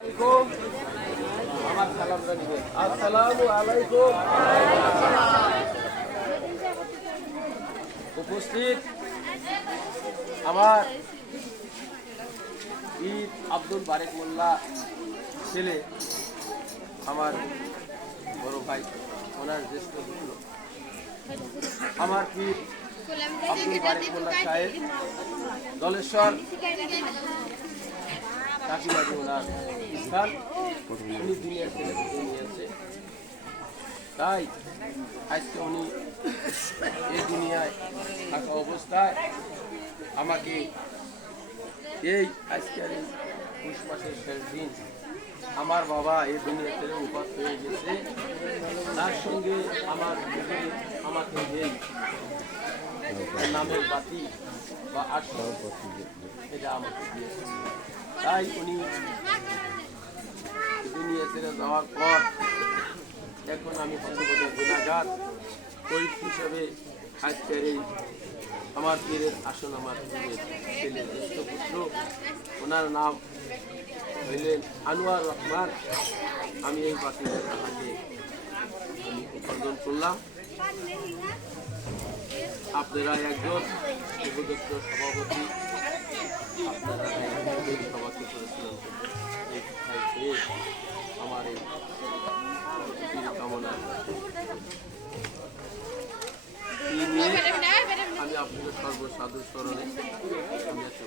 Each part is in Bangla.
আমার সালাম জানিবেন। আসসালামু আলাইকুম। উপস্থিত আমার ঈদ আব্দুল বারেক মোল্লা ছেলে, আমার বড় ভাই, ওনার জ্যেষ্ঠ পুত্র আমার পীর আব্দুল বারেক মোল্লা সাহেব দলেশ্বর কাকিবাড়ি ওনার স্থান। উনি দুনিয়ার ছেলে নিয়েছে, তাই আজকে উনি এই দুনিয়ায় থাকা অবস্থায় আমাকে এই আজকের এই পুষ মাসের শেষ দিন আমার বাবা এই দুনিয়া ছেড়ে উপাস হয়ে গেছে, তার সঙ্গে আমার আমাকে এই নামের বাতি বা আশ্রয় এটা আমাকে দিয়েছে। তাই উনি দুনিয়া ছেড়ে যাওয়ার পর এখন আমি হতবদের গুণাগার শরীফ হিসেবে আজকের এই আমার পীরের আসন আমার ছেলে জ্যেষ্ঠ পুত্র, ওনার নাম হইলেন আনোয়ার রহমান। আমি এই বাতিলের টাকাকে আমি উপার্জন করলাম। আপনারা একজন উপযুক্ত সভাপতি, আপনারা সভাপতি করেছিলেন। আমার এই কামনা আমি আপনাদের সর্বসাধু স্মরণে আমি একটা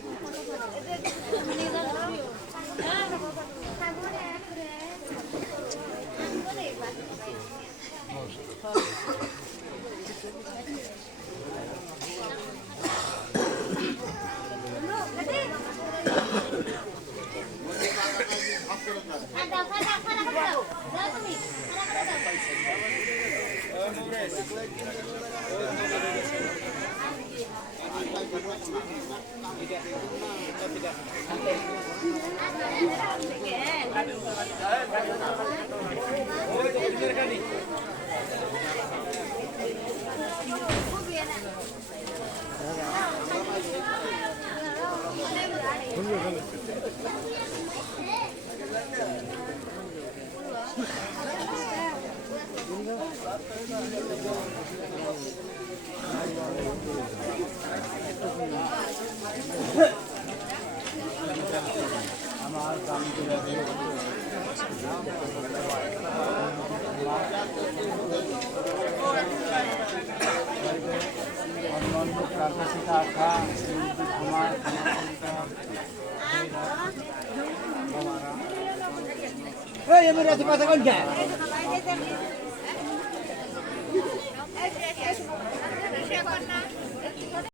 Hey,